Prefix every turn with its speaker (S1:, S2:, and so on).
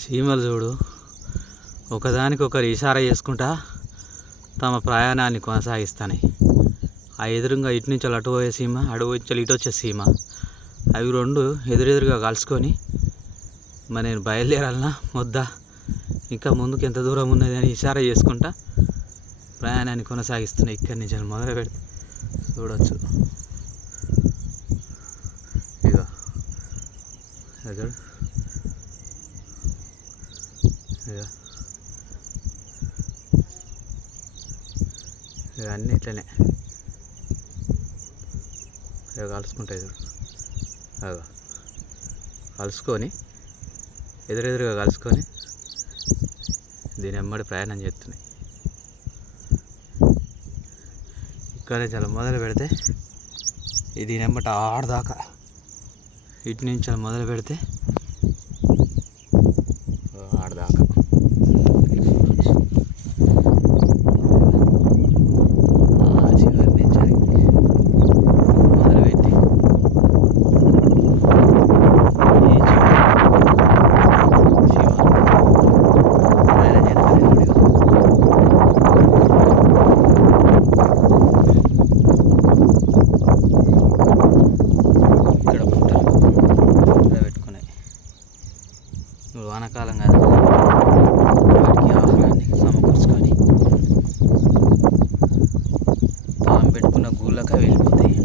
S1: సీమలు చూడు. ఒకదానికొకరు ఇషారా చేసుకుంటా తమ ప్రయాణాన్ని కొనసాగిస్తాయి ఆ ఎదురుగా ఇటు నుంచి అటు పోయే సీమ అటు నుంచి ఇటు వచ్చే సీమ. అవి రెండు ఎదురెదురుగా కలుసుకొని మరి నేను బయలుదేరాలన్నా వద్దా? ఇంకా ముందుకు ఎంత దూరం ఉన్నది అని ఇషారా చేసుకుంటా ప్రయాణాన్ని కొనసాగిస్తున్నాయి. ఇక్కడి నుంచి మొదలు పెడితే చూడవచ్చు ఇదో అన్నీ ఇట్లనే. ఇక కలుసుకుంటాయి చూడు అగో. కలుసుకొని ఎదురెదురుగా కలుసుకొని దీని ఎమ్మడి ప్రయాణం చేస్తున్నాయి ఇక్కడ చాలా మొదలు పెడితే ఇది దీని ఆడదాకా. ఇటు నుంచి అలా మొదలు పెడితే ఆడదాకా ఆ చివరి నుంచి అది మొదలుపెట్టి ఈ చివరి చివరి ప్రయాణం చేస్తాను ఇదిగో. ఇక్కడ పుట్టలు ఇక్కడ పెట్టుకున్నాయి ఇప్పుడు వానాకాలం కదా వాటికి ఆహారాన్ని సమకూర్చుకొని తాము పెట్టుకున్న గూళ్ళక వెళ్ళిపోతాయి